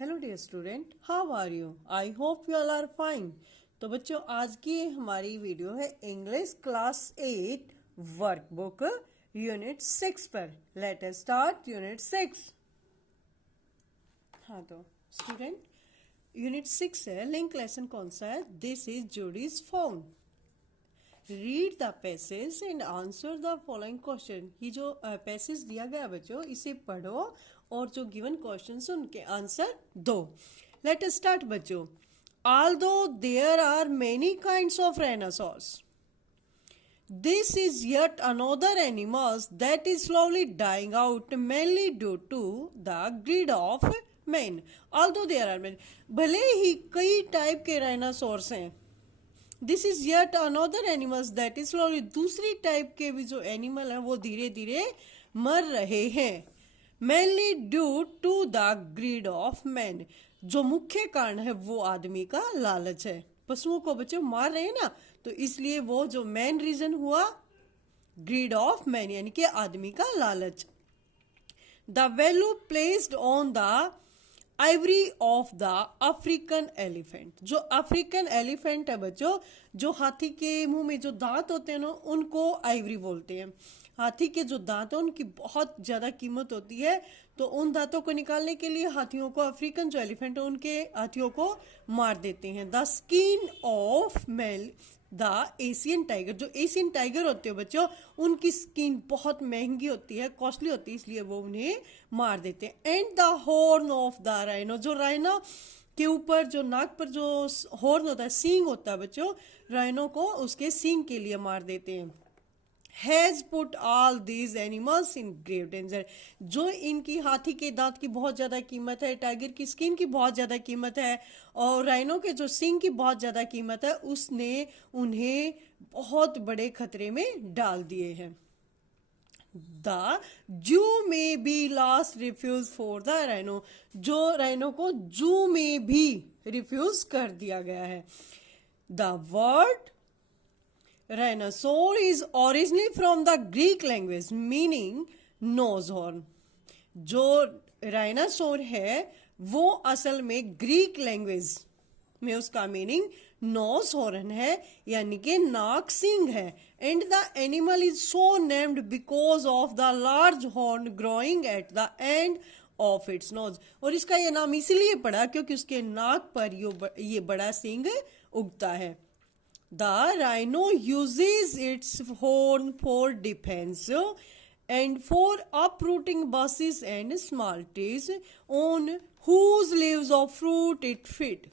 Hello dear student, how are you? I hope you all are fine. तो बच्चों, आज की हमारी वीडियो है इंग्लिश क्लास 8 वर्कबुक यूनिट 6 पर। Late us start unit 6। हाँ तो स्टूडेंट, यूनिट 6 है। लिंक लेसन कौन सा है? This is Judy's phone. Read the passage and answer the following question. ये जो पैसेज दिया गया बच्चों, इसे पढ़ो और जो गिवन क्वेश्चन है उनके आंसर दो। लेट अस स्टार्ट बच्चों। Although there are many kinds of rhinoceros, this is yet another animal that is slowly dying out, mainly due to the greed of men. Although there are many, भले ही कई type के rhinoceros हैं, this is yet another animals that is slowly, दूसरी type के भी जो animal हैं वो धीरे धीरे मर रहे हैं। Mainly due to the greed of man, जो मुख्य कारण है वो आदमी का लालच है। पशुओं को बच्चे मार रहे हैं ना, तो इसलिए वो जो मेन रीजन हुआ ग्रीड ऑफ मैन, यानी कि आदमी का लालच। The value placed on the Ivory of the African elephant, जो अफ्रीकन एलिफेंट है बच्चों, जो हाथी के मुंह में जो दांत होते हैं ना, उनको आइवरी बोलते हैं। हाथी के जो दांत है उनकी बहुत ज्यादा कीमत होती है, तो उन दांतों को निकालने के लिए हाथियों को, अफ्रीकन जो एलिफेंट है उनके हाथियों को मार देते हैं। The skin of male the Asian tiger, जो एशियन टाइगर होते हैं बच्चों, उनकी स्किन बहुत महंगी होती है, कॉस्टली होती है, इसलिए वो उन्हें मार देते हैं। And the horn of the rhino, जो राइनो के ऊपर जो नाक पर जो हॉर्न होता है, सींग होता है बच्चों, राइनो को उसके सींग के लिए मार देते हैं। Has put all these animals in grave danger, जो इनकी हाथी के दांत की बहुत ज्यादा कीमत है, टाइगर की स्किन की बहुत ज्यादा कीमत है और राइनो के जो सिंग की बहुत ज्यादा कीमत है, उसने उन्हें बहुत बड़े खतरे में डाल दिए हैं। द जू में be last refuge for the rhino, जो राइनो को जू में भी रिफ्यूज कर दिया गया है। The word Rhinosaur is originally from the Greek language meaning nose horn. जो राइनासोर है वो असल में ग्रीक लैंग्वेज में उसका मीनिंग नोज हॉर्न है, यानी कि नाक सिंग है। And the animal is so named because of the large horn growing at the end of its nose, और इसका ये नाम इसलिए पड़ा क्योंकि उसके नाक पर ये बड़ा सिंग उगता है। The rhino uses its horn for defense and for uprooting bushes and small trees on whose leaves of fruit it feeds.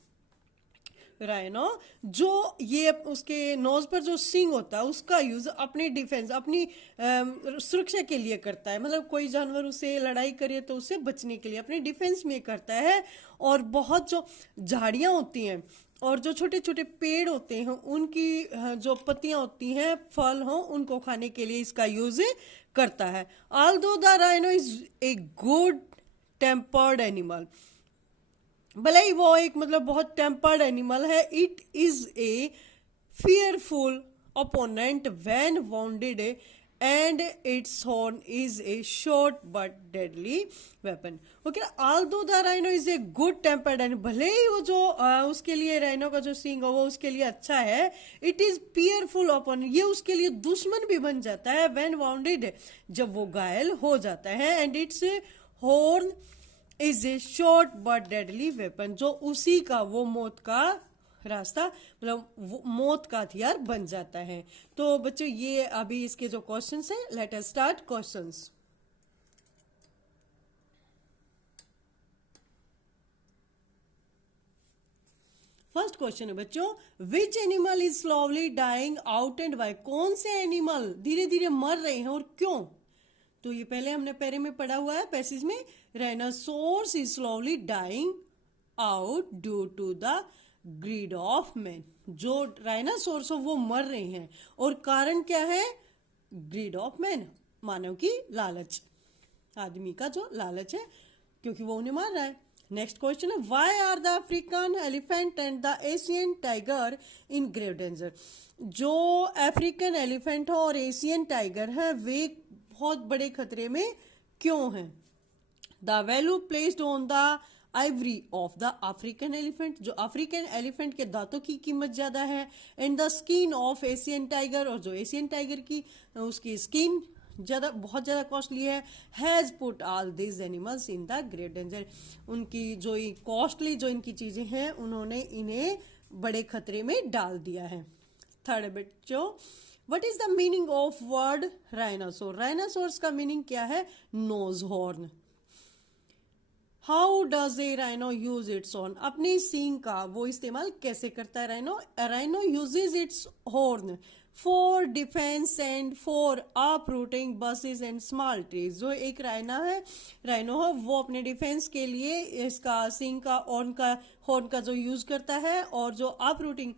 Rhino जो ये उसके नोज पर जो सिंग होता है उसका यूज अपनी डिफेंस, अपनी सुरक्षा के लिए करता है। मतलब कोई जानवर उसे लड़ाई करे तो उसे बचने के लिए अपने डिफेंस में करता है। और बहुत जो झाड़ियां होती हैं और जो छोटे छोटे पेड़ होते हैं उनकी जो पत्तियां होती हैं, फल हो, उनको खाने के लिए इसका यूज करता है। Although the rhino is a good tempered animal, भले ही वो एक मतलब बहुत टेम्पर्ड एनिमल है, it is a fearful opponent when bounded and it's horn is a short but deadly weapon. Okay, although the rhino is a good tempered and, भले ही वो जो उसके लिए राइनो का जो सिंग हो वो उसके लिए अच्छा है, इट इज फियरफुल ओपोनेंट, ये उसके लिए दुश्मन भी बन जाता है व्हेन वाउंडेड, जब वो घायल हो जाता है। And it's horn is a short but deadly weapon, जो उसी का वो मौत का रास्ता, मतलब मौत का हथियार बन जाता है। तो बच्चों ये अभी इसके जो क्वेश्चंस हैं, let us start questions. First question है बच्चों, which animal is slowly dying out and why, कौन से एनिमल धीरे धीरे मर रहे हैं और क्यों? तो ये पहले हमने पैरे में पढ़ा हुआ है पैसेज में, rhinoceros is slowly dying out due to the greed of man, जो राइनासोर्स हो वो मर रहे हैं और कारण क्या है? ग्रीड ऑफ मैन, मानव की लालच, आदमी का जो लालच है, क्योंकि वो उन्हें मार रहा है। नेक्स्ट क्वेश्चन है, why are the African elephant and the Asian tiger in grave danger, जो अफ्रीकन एलिफेंट है और एशियन टाइगर है वे बहुत बड़े खतरे में क्यों हैं? The value placed on the Ivory of the African elephant, जो अफ्रीकन एलिफेंट के दांतों की कीमत ज़्यादा है। And the skin of Asian tiger, और जो एशियन टाइगर की उसकी स्किन बहुत ज़्यादा कॉस्टली है। Has put all these animals in the great danger, उनकी जो कॉस्टली जो इनकी चीज़ें हैं उन्होंने इन्हें बड़े खतरे में डाल दिया है। थर्ड बच्चों, what is the meaning of word rhinoceros? Rhinoceros का मीनिंग क्या है? Nose horn. How does a rhino use its horn? अपने सींग का वो इस्तेमाल कैसे करता है rhino? Rhino uses its horn for defence and for uprooting bushes and small trees. जो एक राइनो है वो अपने डिफेंस के लिए इसका सींग का हॉर्न का जो यूज करता है, और जो अपरूटिंग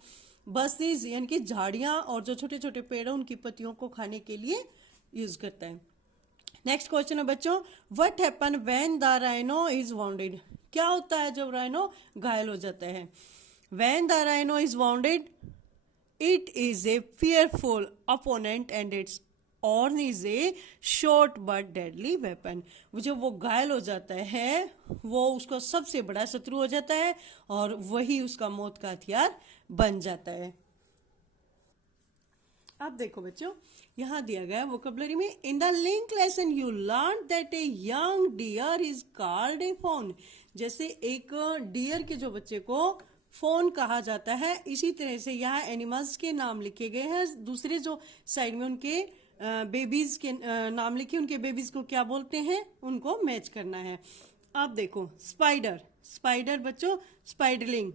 बसेस यानी कि झाड़ियां और जो छोटे छोटे पेड़ हैं उनकी पत्तियों को खाने के लिए यूज करता है। नेक्स्ट क्वेश्चन है बच्चों, what happen when the rhino is bounded? क्या होता है जब राइनो घायल हो जाता है? When the rhino is bounded, it is a fearful opponent and its horn is a short but deadly weapon। जब वो घायल हो जाता है वो उसका सबसे बड़ा शत्रु हो जाता है और वही उसका मौत का हथियार बन जाता है। अब देखो बच्चों, यहां दिया गया वोकैबुलरी में, in the link lesson you learn that a young deer is called a fawn. जैसे एक डियर के जो बच्चे को फोन कहा जाता है, इसी तरह से यहाँ एनिमल्स के नाम लिखे गए हैं। दूसरे जो साइड में उनके बेबीज के नाम लिखे, उनके बेबीज को क्या बोलते हैं उनको मैच करना है। अब देखो, स्पाइडर, स्पाइडर बच्चों स्पाइडरलिंग,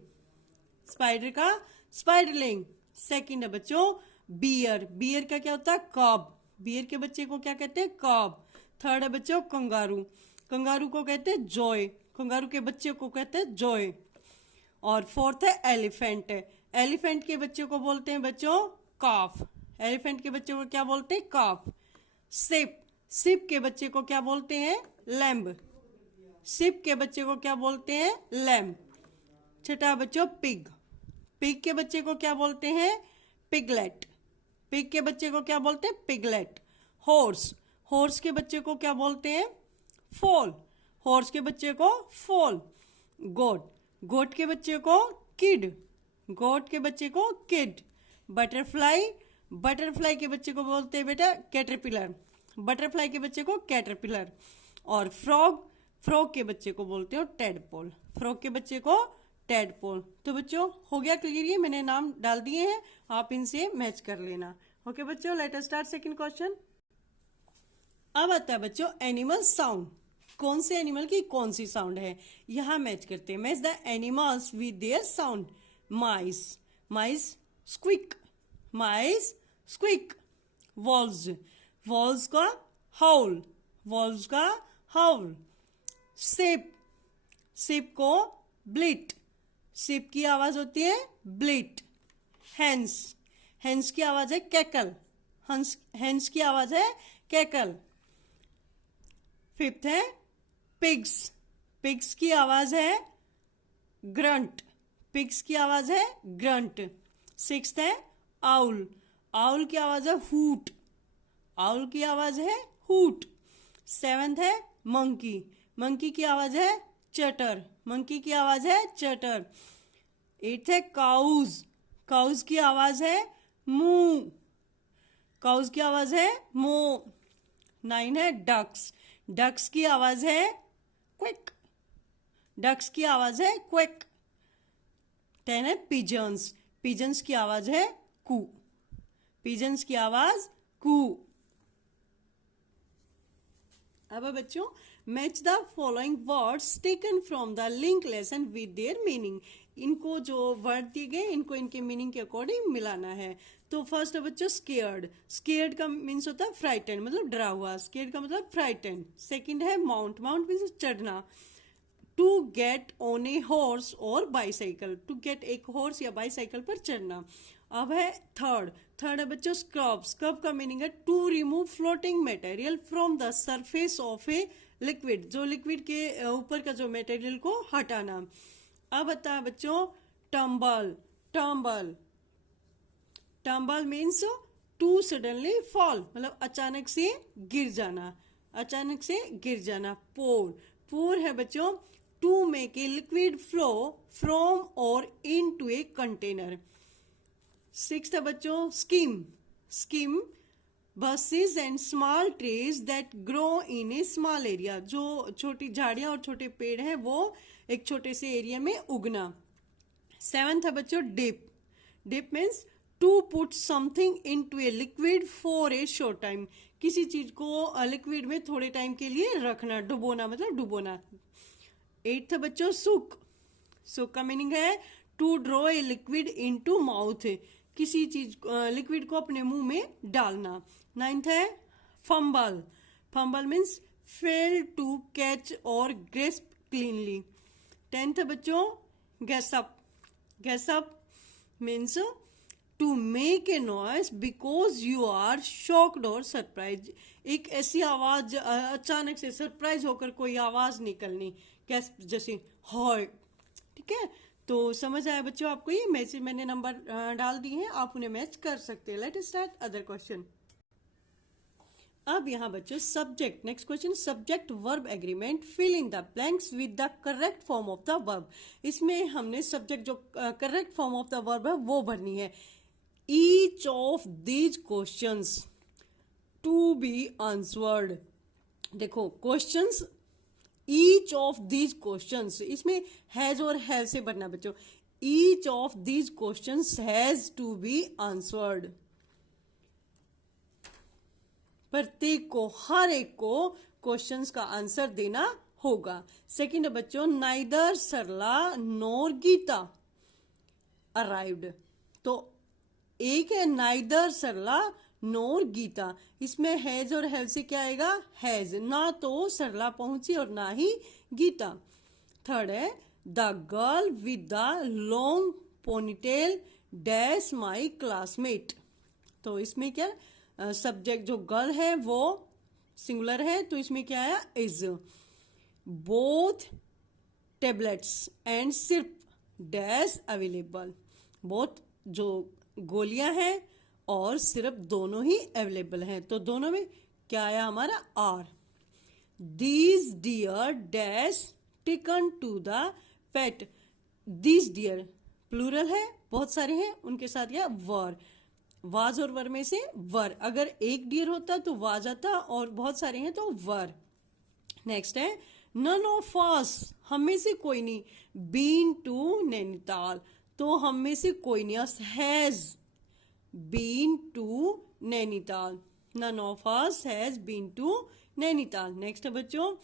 स्पाइडर का स्पाइडरलिंग। सेकंड है बच्चों बियर, बियर का क्या होता है? कॉब, बियर के बच्चे को क्या कहते हैं? कॉब। थर्ड है बच्चों कंगारू, कंगारू को कहते हैं जॉय, कंगारू के बच्चे को कहते हैं जॉय। और फोर्थ है एलिफेंट, एलिफेंट के बच्चे को बोलते हैं बच्चों काफ, एलिफेंट के बच्चे को क्या बोलते हैं? काफ। सिप, सिप के बच्चे को क्या बोलते हैं? लैम्ब, सिप के बच्चे को क्या बोलते हैं? लैम्ब। छठा बच्चों पिग, पिग के बच्चे को क्या बोलते हैं? पिगलेट, पिग के बच्चे को क्या बोलते हैं? पिगलेट। हॉर्स, हॉर्स के बच्चे को क्या बोलते हैं? फोल, हॉर्स के बच्चे को फोल। गोट, गोट के बच्चे को किड, गोट के बच्चे को किड। बटरफ्लाई, बटरफ्लाई के बच्चे को बोलते हैं बेटा कैटरपिलर, बटरफ्लाई के बच्चे को कैटरपिलर। और फ्रॉग, फ्रॉग के बच्चे को बोलते हो टेडपोल, फ्रॉग के बच्चे को टेडपोल। तो बच्चों हो गया क्लियर? ये मैंने नाम डाल दिए हैं, आप इनसे मैच कर लेना। ओके बच्चों, late us start second question. अब आता है बच्चों एनिमल साउंड, कौन से एनिमल की कौन सी साउंड है, यहां मैच करते हैं। Match the animals with their sound. Mice, mice squeak, mice squeak. Wolves, wolves का हाउल, वॉल्स का हाउल। सिप, सिप को ब्लिट, सिप की आवाज होती है ब्लिट। हैंस, हैंस की आवाज है कैकल, हंस, हैंस की आवाज है कैकल। फिफ्थ है पिग्स, पिग्स की आवाज है ग्रंट, पिग्स की आवाज है ग्रंट। सिक्स्थ है आउल, आउल की आवाज है हूट, आउल की आवाज है हूट। सेवेंथ है मंकी, मंकी की आवाज है चटर, मंकी की आवाज है चटर। एट्थ है काउज, काउज की आवाज है मू, काउज की आवाज है मो। नाइन है डक्स, डक्स की आवाज है क्विक, डक्स की आवाज है क्विक। 10 है पिजन्स, पिजन्स की आवाज है कू, पिजन्स की आवाज कू। अब बच्चों match the following words taken from the link lesson with their meaning. इनको जो वर्ड दिए गए इनको इनके मीनिंग के अकॉर्डिंग मिलाना है। तो फर्स्ट है बच्चों स्केयर्ड, स्केयर्ड का मीन्स होता है फ्राइटन, मतलब डरा हुआ, स्केयर्ड का मतलब फ्राइटन। सेकंड है माउंट, माउंट मीन्स चढ़ना। To get on a horse और बाईसाइकिल, टू गेट एक हॉर्स या बाईसाइकिल पर चढ़ना। अब है थर्ड, थर्ड है बच्चों स्क्रब, स्क्रब का मीनिंग है to remove floating material from the surface of a liquid, जो लिक्विड के ऊपर का जो मटेरियल को हटाना। अब बता है बच्चों tumble, tumble, tumble means to suddenly fall, मतलब अचानक से गिर जाना, अचानक से गिर जाना। पोर, पोर है बच्चों to make a liquid flow from और into a container. 6th है बच्चों skim. Skim bushes and small trees that grow in a small area। जो छोटी झाड़ियां और छोटे पेड़ हैं वो एक छोटे से एरिया में उगना। 7th है बच्चों dip. Dip means to put something into a liquid for a short time. किसी चीज को लिक्विड में थोड़े टाइम के लिए रखना, डुबोना मतलब डुबोना। 8th है बच्चों सुक। सुक का मीनिंग है to draw a liquid into mouth. किसी चीज लिक्विड को अपने मुंह में डालना। 9th है fumble. Fumble means fail to catch और ग्रेस्प क्लीनली। 10th है बच्चों gasp. Gasp means to make a noise because you are shocked और सरप्राइज। एक ऐसी आवाज, अचानक से सरप्राइज होकर कोई आवाज निकलनी, गैस्प जैसे हॉय। ठीक है, तो समझ आया बच्चों आपको? ये मैसेज मैंने नंबर डाल दिए हैं, आप उन्हें मैच कर सकते हैं। Let start other question. अब यहाँ बच्चों subject, next question subject verb agreement, fill in the blanks with the correct form of the verb. इसमें हमने सब्जेक्ट जो correct form of the verb है वो भरनी है। Each of these questions to be answered. देखो questions each of these questions, इसमें has और हैव से भरना बच्चों। Each of these questions has to be answered. प्रत्येक को, हर एक को क्वेश्चंस का आंसर देना होगा। सेकंड बच्चों नाइदर सरला नोर गीता अराइव्ड। तो एक है नाइदर सरला नोर गीता, इसमें हैज और हैव से क्या आएगा? हैज। ना तो सरला पहुंची और ना ही गीता। थर्ड है the girl with the long ponytail dash my classmate. तो इसमें क्या सब्जेक्ट जो गर्ल है वो सिंगुलर है, तो इसमें क्या आया? इज। बोथ टेबलेट्स एंड सिर्फ डैश अवेलेबल। बोथ जो गोलियां हैं और सिर्फ दोनों ही अवेलेबल हैं, तो दोनों में क्या आया हमारा? Are. These deer dash taken to the pet. These deer plural है, बहुत सारे हैं, उनके साथ क्या? वर। वाज और वर में से वर, अगर एक डियर होता तो वाज आता और बहुत सारे हैं तो वर। नेक्स्ट है नन ऑफ अस, हम में से कोई नहीं, बीन टू नैनीताल। तो हम में से कोई नहीं, us has been to Nainital. None of us has been to Nainital. Next है बच्चों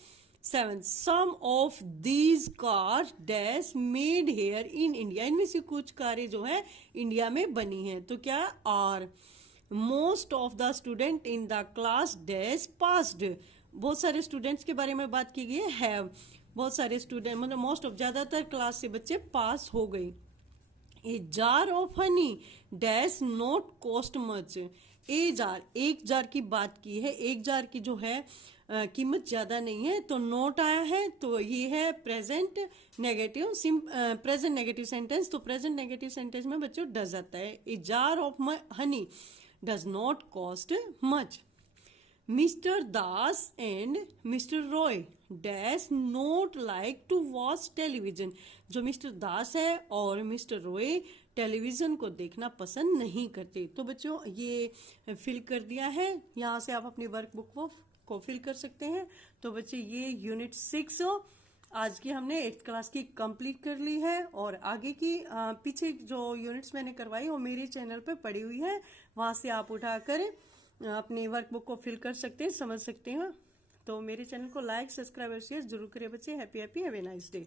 7th some of these car dash made here in India. इनमें से कुछ कारें जो है इंडिया में बनी हैं, तो क्या? Are. Most of the student in the class dash passed. बहुत सारे स्टूडेंट्स के बारे में बात की गई है, हैव। बहुत सारे स्टूडेंट मतलब मोस्ट ऑफ, ज्यादातर क्लास से बच्चे पास हो गई। ए jar of Honey dash not cost much. A jar, एक जार की बात की है, एक जार की जो है कीमत ज्यादा नहीं है, तो नोट आया है, तो ये है present negative. Present negative sentence, तो प्रेजेंट नेगेटिव सेंटेंस में बच्चों डज आता है। A jar of honey does not cost much. Mister Das and mister Roy dash not like to watch television. जो मिस्टर दास है और मिस्टर रॉय टेलीविजन को देखना पसंद नहीं करते। तो बच्चों ये फिल कर दिया है, यहाँ से आप अपनी वर्कबुक को फिल कर सकते हैं। तो बच्चे ये यूनिट 6 आज की हमने 8th क्लास की कंप्लीट कर ली है, और आगे की पीछे जो यूनिट्स मैंने करवाई वो मेरे चैनल पे पड़ी हुई है, वहां से आप उठाकर अपनी वर्कबुक को फिल कर सकते हैं, समझ सकते हैं। तो मेरे चैनल को लाइक, सब्सक्राइब और शेयर जरूर करिए बच्चे। Happy have a nice day.